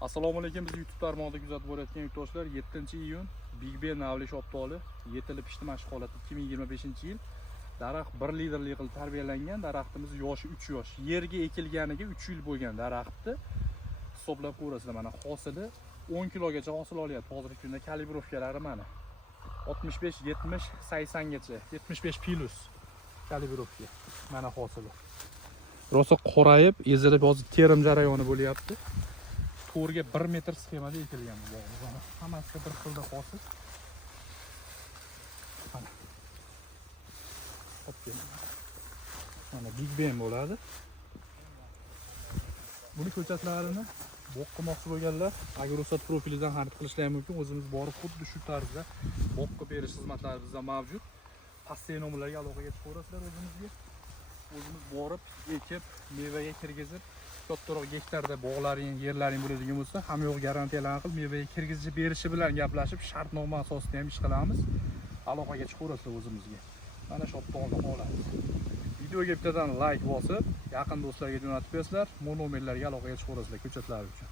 Assalomu alaykum, biz YouTube tarmog'ida kuzatib borayotgan yurtdoshlar. 7-iyun Big Ben Navli Shoptoli yetilib pishdi mashq holati 2025-yil. Daraxt 1 litrli qilib tarbiyalangan. Daraxtimiz yoshi 3 yosh. Yerga ekilganiga 3 yil bo'lgan daraxtni hisoblab ko'rasizlar. Mana hosili 10 kilogacha hosil olyapti. Hozirgi kunda kalibrovkalari mana 65, 70, 80 gacha, 75 plus kalibrovka. Mana hosili. Rosa qorayib, ezilib, hozir terim jarayoni bo'lyapti. To'rga 1 metr sxemada ekilgan bu bog'lar. Hammasiga bir xilda hosil. Mana Big Ben bo'ladi. Buni ko'chatlarini bog' qilmoqchi bo'lganlar Agrosat profilidan xarid qilishlari mumkin. O'zimiz borib xuddi shu tarzda bog'ga berish xizmatlari bizda mavjud. Pastdagi nomerlarga aloqaga chiqaverasizlar o'zimizga. O'zimiz borib ekib, mevaga kirgizib, kattaroq gektarda bog'laring, yerlaring bo'ladigan bo'lsa, ham yo'q garantiyalarni qilib, mevaga kirgizib berishi bilan gaplashib, shartnoma asosida ham ish qilamiz. Aloqaga chiqaverasizlar o'zimizga. Mana Shoptolni holati. Videoga bittadan like bosib, yaqin do'stlarga jo'natib bersizlar, bu nomerlarga aloqaga chiqaverasizlar ko'chatlar uchun.